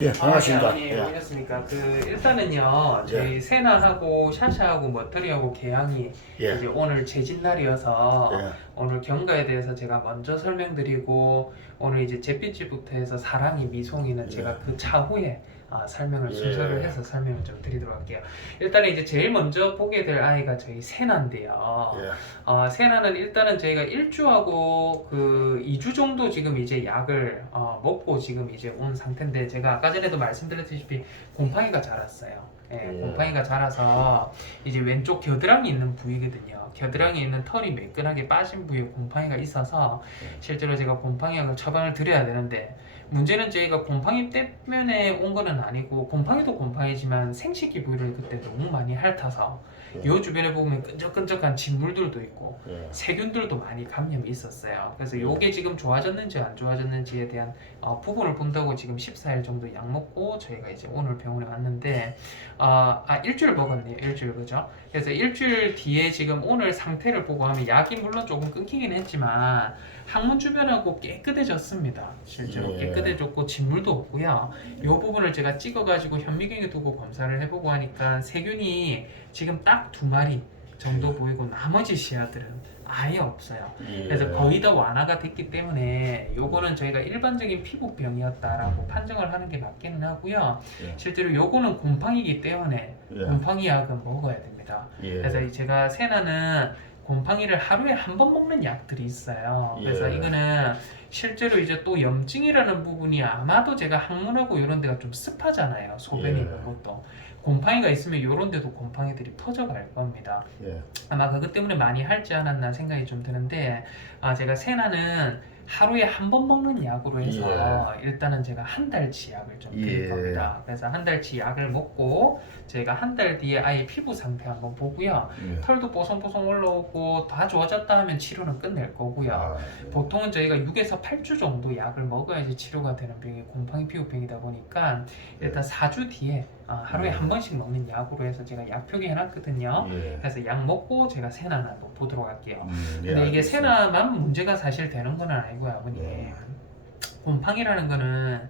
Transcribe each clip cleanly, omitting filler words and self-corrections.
예, 반갑습니다. 아버님 예, 오셨습니까? 일단은요 저희 세나하고 샤샤하고 머터리하고 개양이 예, 이제 오늘 재진 날이어서 예, 오늘 경과에 대해서 제가 먼저 설명드리고 오늘 이제 잿빛집부터 해서 사랑이 미송이는 제가 그 차후에 설명을 순서를 해서 설명을 좀 드리도록 할게요. 일단은 이제 제일 먼저 보게 될 아이가 저희 세나인데요. 예, 세나는 일단은 저희가 1주하고 그 2주 정도 지금 이제 약을 먹고 지금 이제 온 상태인데, 제가 아까 전에도 말씀드렸다시피 곰팡이가 자랐어요. 예, 예. 곰팡이가 자라서 이제 왼쪽 겨드랑이 있는 부위거든요. 겨드랑이 있는 털이 매끈하게 빠진 부위에 곰팡이가 있어서 실제로 제가 곰팡이약을 처방을 드려야 되는데, 문제는 저희가 곰팡이 때문에 온 거는 아니고, 곰팡이도 곰팡이지만 생식기 부위를 그때 너무 많이 핥아서 요 주변에 보면 끈적끈적한 진물들도 있고 예, 세균들도 많이 감염이 있었어요. 그래서 요게 지금 좋아졌는지 안 좋아졌는지에 대한 부분을 본다고 지금 14일 정도 약 먹고 저희가 이제 오늘 병원에 왔는데, 일주일 먹었네요. 일주일, 그죠? 그래서 일주일 뒤에 지금 오늘 상태를 보고 하면 약이 물론 조금 끊기긴 했지만 항문 주변하고 깨끗해졌습니다. 실제로 예. 깨끗해졌고 진물도 없고요. 요 부분을 제가 찍어가지고 현미경에 두고 검사를 해보고 하니까 세균이 지금 딱 2마리 정도 보이고 나머지 씨앗들은 아예 없어요. 그래서 거의 다 완화가 됐기 때문에 요거는 저희가 일반적인 피부병이었다라고 판정을 하는 게 맞기는 하고요. 예. 실제로 요거는 곰팡이기 때문에 예. 곰팡이 약은 먹어야 됩니다. 예. 그래서 제가 세나는 곰팡이를 하루에 한 번 먹는 약들이 있어요. 그래서 예. 이거는 실제로 이제 또 염증이라는 부분이 아마도 제가 항문하고 이런 데가 좀 습하잖아요. 소변이 예. 있는 것도. 곰팡이가 있으면 이런 데도 곰팡이들이 퍼져갈 겁니다. 예. 아마 그것 때문에 많이 할지 않았나 생각이 좀 드는데, 제가 세나는 하루에 한 번 먹는 약으로 해서 일단은 제가 한 달치 약을 좀 드릴 예. 겁니다. 그래서 한 달치 약을 먹고 제가 한 달 뒤에 아예 피부 상태 한번 보고요. 예. 털도 뽀송뽀송 올라오고 다 좋아졌다 하면 치료는 끝낼 거고요. 아, 보통은 저희가 6에서 8주 정도 약을 먹어야지 치료가 되는 병이 곰팡이 피부병이다 보니까 일단 4주 뒤에 하루에 한 번씩 먹는 약으로 해서 제가 약 표기해놨거든요. 예. 그래서 약 먹고 제가 세나나 한번 보도록 할게요. 예, 근데 이게 알겠습니다. 세나만 문제가 사실 되는 건 아니고요, 아버님. 예. 곰팡이라는 거는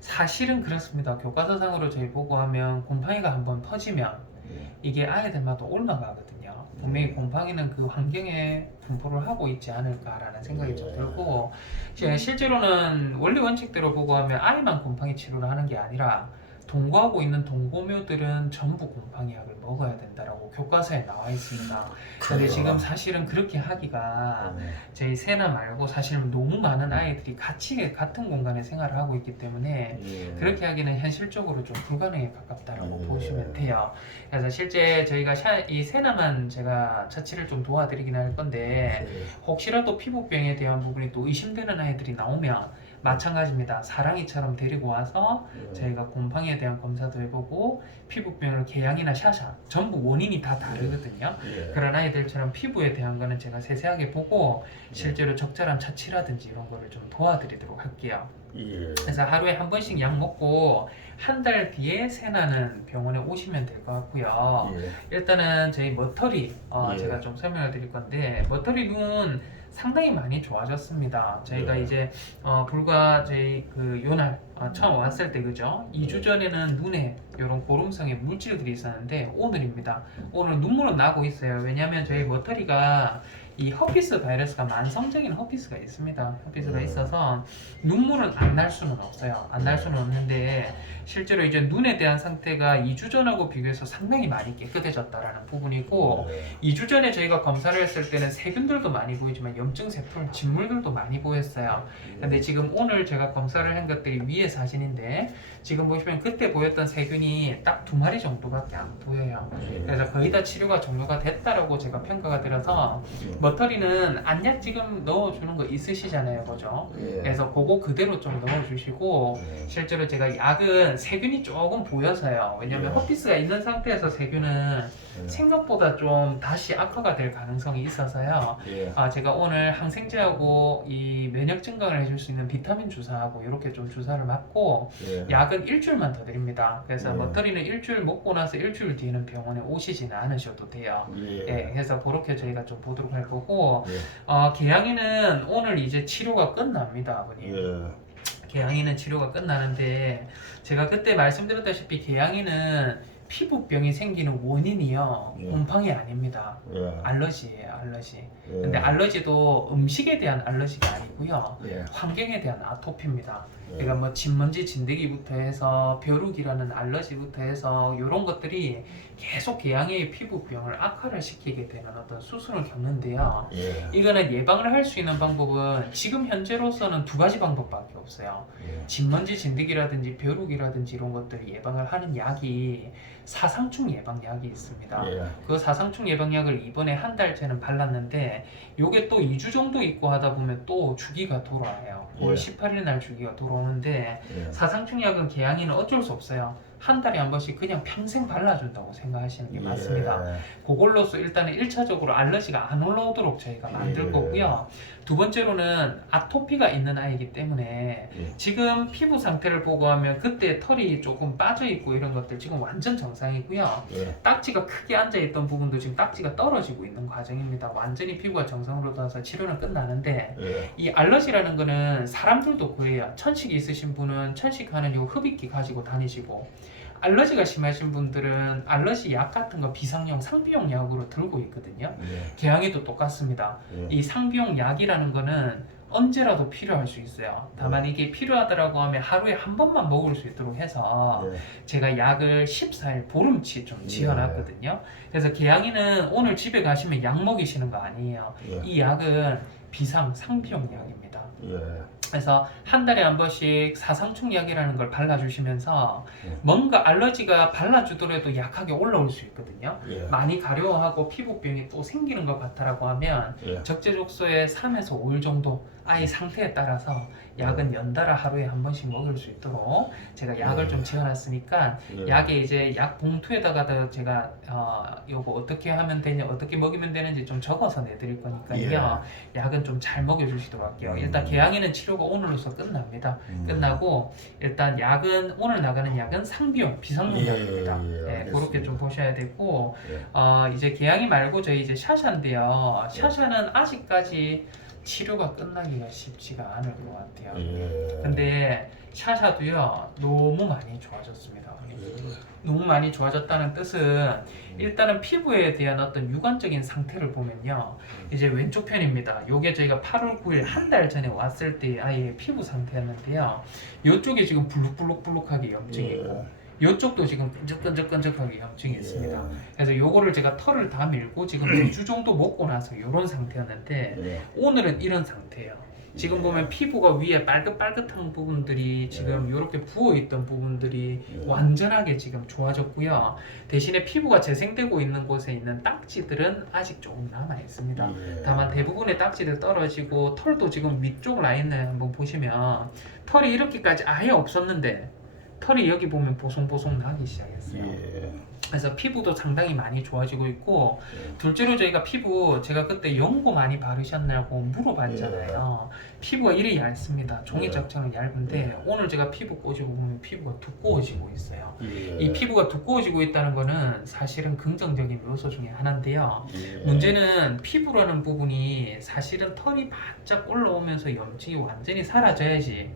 사실은 그렇습니다. 교과서상으로 저희 보고 하면 곰팡이가 한번 퍼지면 예. 이게 아이들마다 올라가거든요. 분명히 곰팡이는 그 환경에 분포를 하고 있지 않을까라는 생각이 좀 들고, 실제로는 원리 원칙대로 보고 하면 아이만 곰팡이 치료를 하는 게 아니라 동거하고 있는 동거묘들은 전부 곰팡이 약을 먹어야 된다라고 교과서에 나와 있습니다. 근데 지금 사실은 그렇게 하기가 저희 세나 말고 사실 너무 많은 아이들이 같이 같은 공간에 생활을 하고 있기 때문에 예. 그렇게 하기는 현실적으로 좀 불가능에 가깝다라고 예. 보시면 돼요. 그래서 실제 저희가 이 세나만 제가 처치를 좀 도와드리긴 할 건데, 예. 혹시라도 피부병에 대한 부분이 또 의심되는 아이들이 나오면 마찬가지입니다. 사랑이처럼 데리고 와서 저희가 곰팡이에 대한 검사도 해보고 피부병을 개양이나 샤샤 전부 원인이 다 다르거든요. 예. 그런 아이들처럼 피부에 대한 거는 제가 세세하게 보고 실제로 적절한 처치라든지 이런 거를 좀 도와드리도록 할게요. 예. 그래서 하루에 한 번씩 약 먹고 한 달 뒤에 세나는 병원에 오시면 될 것 같고요. 예. 일단은 저희 머터리 예. 제가 좀 설명을 드릴 건데, 머터리 눈 상당히 많이 좋아졌습니다. 저희가 예. 이제 불과 저희 그 요날 처음 왔을 때, 그죠? 2주 전에는 눈에 이런 고름성의 물질들이 있었는데 오늘입니다. 오늘 눈물은 나고 있어요. 왜냐하면 저희 머터리가 이 허피스 바이러스가 만성적인 허피스가 있습니다. 허피스가 있어서 눈물은 안 날 수는 없어요. 안 날 수는 없는데 실제로 이제 눈에 대한 상태가 2주 전하고 비교해서 상당히 많이 깨끗해졌다라는 부분이고, 2주 전에 저희가 검사를 했을 때는 세균들도 많이 보이지만 염증 세포, 진물들도 많이 보였어요. 근데 지금 오늘 제가 검사를 한 것들이 위에 사진인데, 지금 보시면 그때 보였던 세균이 딱 2마리 정도밖에 안 보여요. 그래서 거의 다 치료가 종료가 됐다라고 제가 평가가 들어서, 머터리는 안약 지금 넣어주는 거 있으시잖아요, 그죠? 예. 그래서 그거 그대로 좀 넣어주시고, 실제로 제가 약은 세균이 조금 보여서요. 왜냐면 허피스가 있는 상태에서 세균은 생각보다 좀 다시 악화가 될 가능성이 있어서요. 예. 제가 오늘 항생제하고 이 면역 증강을 해줄 수 있는 비타민 주사하고 이렇게 좀 주사를 맞고, 예. 약은 일주일만 더 드립니다. 그래서 예. 머터리는 일주일 먹고 나서 일주일 뒤에는 병원에 오시지는 않으셔도 돼요. 예, 그래서 그렇게 저희가 좀 보도록 할 거고, 예. 개양이는 오늘 이제 치료가 끝납니다, 아버님. 예. 개양이는 치료가 끝나는데 제가 그때 말씀드렸다시피 개양이는 피부병이 생기는 원인이요 예. 곰팡이 아닙니다. 예. 알러지예요, 알러지. 예. 근데 알러지도 음식에 대한 알러지가 아니고요 예. 환경에 대한 아토피입니다. 예. 그러니까 뭐 진먼지 진드기부터 해서 벼룩이라는 알러지부터 해서 이런 것들이 계속 개양의 피부병을 악화를 시키게 되는 어떤 수순을 겪는데요. 예. 이거는 예방을 할 수 있는 방법은 지금 현재로서는 두 가지 방법밖에 없어요. 예. 진먼지 진드기라든지 벼룩이라든지 이런 것들을 예방을 하는 약이 사상충 예방약이 있습니다. 예. 그 사상충 예방약을 이번에 한 달째는 발랐는데 요게 또 2주 정도 있고 하다 보면 또 주기가 돌아와요. 9월 예. 18일 날 주기가 돌아오는데 예. 사상충 약은 개양이는 어쩔 수 없어요. 한 달에 한 번씩 그냥 평생 발라준다고 생각하시는 게 맞습니다. 그걸로써 일단은 1차적으로 알러지가 안 올라오도록 저희가 만들 예. 거고요. 두 번째로는 아토피가 있는 아이이기 때문에 예. 지금 피부 상태를 보고 하면 그때 털이 조금 빠져 있고 이런 것들 지금 완전 정상이고요. 예. 딱지가 크게 앉아 있던 부분도 지금 딱지가 떨어지고 있는 과정입니다. 완전히 피부가 정상으로 돌아서 치료는 끝나는데 예. 이 알러지라는 거는 사람들도 그래요. 천식이 있으신 분은 천식하는 요 흡입기 가지고 다니시고 알러지가 심하신 분들은 알러지 약 같은 거 비상용 상비용 약으로 들고 있거든요. 예. 개양이도 똑같습니다. 예. 이 상비용 약이라는 거는 언제라도 필요할 수 있어요. 다만 이게 필요하다라고 하면 하루에 한 번만 먹을 수 있도록 해서 예. 제가 약을 14일 보름치 좀 지어놨거든요. 그래서 개양이는 오늘 집에 가시면 약 먹이시는 거 아니에요. 예. 이 약은 비상 상비용 약입니다. 예. 그래서 한 달에 한 번씩 사상충 약이라는 걸 발라주시면서 예. 뭔가 알러지가 발라주더라도 약하게 올라올 수 있거든요. 예. 많이 가려워하고 피부병이 또 생기는 것 같다라고 하면 예. 적재적소에 3에서 5일 정도 아이 상태에 따라서 약은 연달아 하루에 한 번씩 먹을 수 있도록 제가 약을 좀 지어놨으니까 예. 약에 이제 약 봉투에다가 제가 요거 어떻게 하면 되냐 어떻게 먹이면 되는지 좀 적어서 내드릴 거니까요. 약은 좀 잘 먹여주시도록 할게요. 일단 개양이는 치료가 오늘로서 끝납니다. 끝나고 일단 약은 오늘 나가는 약은 상비용 비상용 예, 약입니다. 예, 네, 알겠습니다. 그렇게 좀 보셔야 되고 예. 이제 개양이 말고 저희 이제 샤샤인데요. 샤샤는 아직까지 치료가 끝나기가 쉽지가 않을 것 같아요. 예. 근데 샤샤도요 너무 많이 좋아졌습니다. 너무 많이 좋아졌다는 뜻은 일단은 피부에 대한 어떤 유관적인 상태를 보면요 이제 왼쪽 편입니다. 요게 저희가 8월 9일 한 달 전에 왔을 때 아이의 피부 상태였는데요 요쪽에 지금 블룩블룩블룩하게 염증이 있고 요쪽도 지금 끈적끈적끈적하게 염증이 있습니다. 그래서 요거를 제가 털을 다 밀고 지금 2주 정도 먹고 나서 요런 상태였는데 예. 오늘은 이런 상태예요. 지금 보면 피부가 위에 빨긋빨긋한 부분들이 지금 이렇게 부어있던 부분들이 완전하게 지금 좋아졌고요. 대신에 피부가 재생되고 있는 곳에 있는 딱지들은 아직 조금 남아있습니다. 다만 대부분의 딱지들 떨어지고 털도 지금 위쪽 라인을 한번 보시면 털이 이렇게까지 아예 없었는데 털이 여기 보면 보송보송 나기 시작했어요. 그래서 피부도 상당히 많이 좋아지고 있고 둘째로 저희가 피부 제가 그때 연고 많이 바르셨냐고 물어봤잖아요. 피부가 이리 얇습니다. 종이짝처럼 얇은데 오늘 제가 피부 꼬집어 보면 피부가 두꺼워지고 있어요. 이 피부가 두꺼워지고 있다는 거는 사실은 긍정적인 요소 중에 하나인데요. 문제는 피부라는 부분이 사실은 털이 바짝 올라오면서 염증이 완전히 사라져야지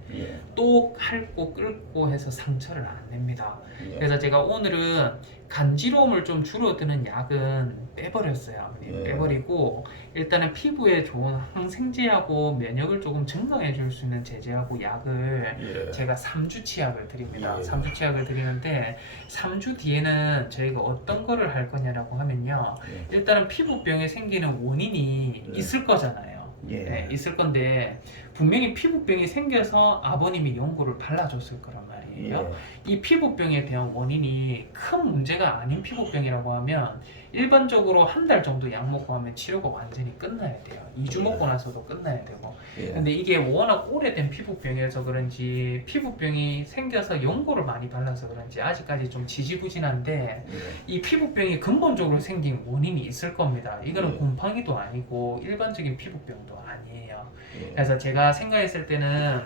또 핥고 끓고 해서 상처를 안 냅니다. 그래서 제가 오늘은 간지러움을 좀 줄어드는 약은 빼버렸어요. 빼버리고 일단은 피부에 좋은 항생제하고 면역을 조금 증강해 줄 수 있는 제제하고 약을 제가 3주치 약을 드립니다. 3주치 약을 드리는데 3주 뒤에는 저희가 어떤 거를 할 거냐라고 하면요. 일단은 피부병에 생기는 원인이 있을 거잖아요. 네, 있을 건데 분명히 피부병이 생겨서 아버님이 연고를 발라줬을 거란 말이에요. 이 피부병에 대한 원인이 큰 문제가 아닌 피부병이라고 하면 일반적으로 한 달 정도 약 먹고 하면 치료가 완전히 끝나야 돼요. 2주 먹고 나서도 끝나야 되고. 근데 이게 워낙 오래된 피부병이어서 그런지 피부병이 생겨서 연고를 많이 발라서 그런지 아직까지 좀 지지부진한데 이 피부병이 근본적으로 생긴 원인이 있을 겁니다. 이거는 곰팡이도 아니고 일반적인 피부병도 아니에요. 그래서 제가 생각했을 때는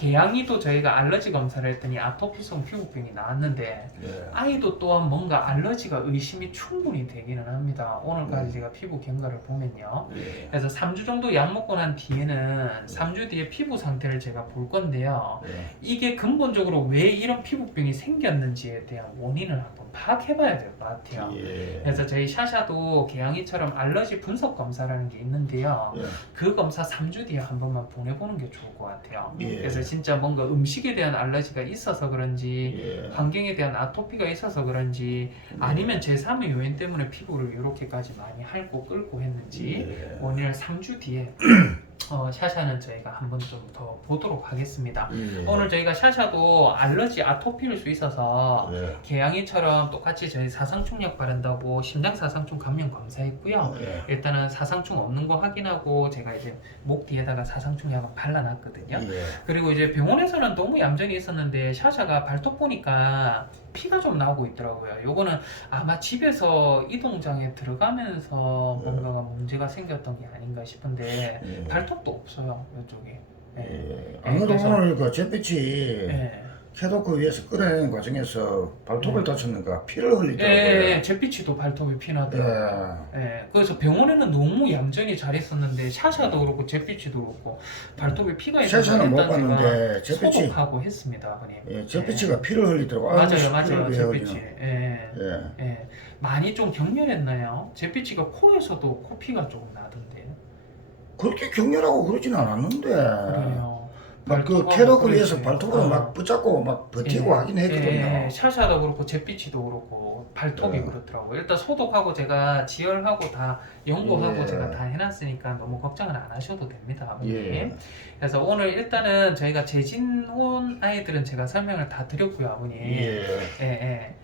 개양이도 저희가 알러지 검사를 했더니 아토피성 피부병이 나왔는데 예. 아이도 또한 뭔가 알러지가 의심이 충분히 되기는 합니다. 오늘까지 음. 제가 피부 경과를 보면요. 예. 그래서 3주 정도 약 먹고 난 뒤에는 3주 뒤에 피부 상태를 제가 볼 건데요. 예. 이게 근본적으로 왜 이런 피부병이 생겼는지에 대한 원인을 한번 파악해봐야 될 것 같아요. 예. 그래서 저희 샤샤도 개양이처럼 알러지 분석 검사라는 게 있는데요. 예. 그 검사 3주 뒤에 한 번만 보내보는 게 좋을 것 같아요. 예. 그래서 진짜 뭔가 음식에 대한 알러지가 있어서 그런지 예. 환경에 대한 아토피가 있어서 그런지 아니면 제3의 요인 때문에 피부를 이렇게까지 많이 핥고 끓고 했는지 예. 원인을 3주 뒤에 샤샤는 저희가 한 번 좀 더 보도록 하겠습니다. 예. 오늘 저희가 샤샤도 알러지 아토피일 수 있어서 예. 개양이처럼 똑같이 저희 사상충약 바른다고 심장 사상충 감염 검사했고요. 예. 일단은 사상충 없는 거 확인하고 제가 이제 목 뒤에다가 사상충약을 발라놨거든요. 예. 그리고 이제 병원에서는 너무 얌전히 있었는데 샤샤가 발톱 보니까 피가 좀 나오고 있더라고요. 요거는 아마 집에서 이동장에 들어가면서 뭔가가 문제가 생겼던 게 아닌가 싶은데 예. 발톱도 없어요, 이쪽에. 예. 예. 아무도 그래서- 오늘 그 잿빛이 예. 캐도크 위에서 끌어내는 과정에서 발톱을 다쳤는가 피를 흘리더라고요. 예, 잿빛이도 발톱이 피나더라고요. 예, 그래서 병원에는 너무 얌전히 잘 있었는데 샤샤도 그렇고 잿빛이도 그렇고 발톱에 피가 있어서 샤샤는 못 일단 제가 봤는데 잿빛이 소독하고 했습니다, 아버님. 예, 잿빛이가 피를 흘리더라고요. 맞아요, 맞아요, 피를 잿빛이. 흘려요. 예, 예. 예, 많이 좀 격렬했나요? 잿빛이가 코에서도 코피가 조금 나던데. 그렇게 격렬하고 그러진 않았는데 그래요. 막 그 발톱하고 캐도크 위에서 그러지. 발톱으로 막 붙잡고 막 버티고 하긴 했거든요. 샤샤도 그렇고 잿빛이도 그렇고 발톱이 예. 그렇더라고요. 일단 소독하고 제가 지혈하고 다 연고하고 예. 제가 다 해놨으니까 너무 걱정은 안 하셔도 됩니다, 아버님. 예. 그래서 오늘 일단은 저희가 재진혼 아이들은 제가 설명을 다 드렸고요, 아버님. 예. 예, 예.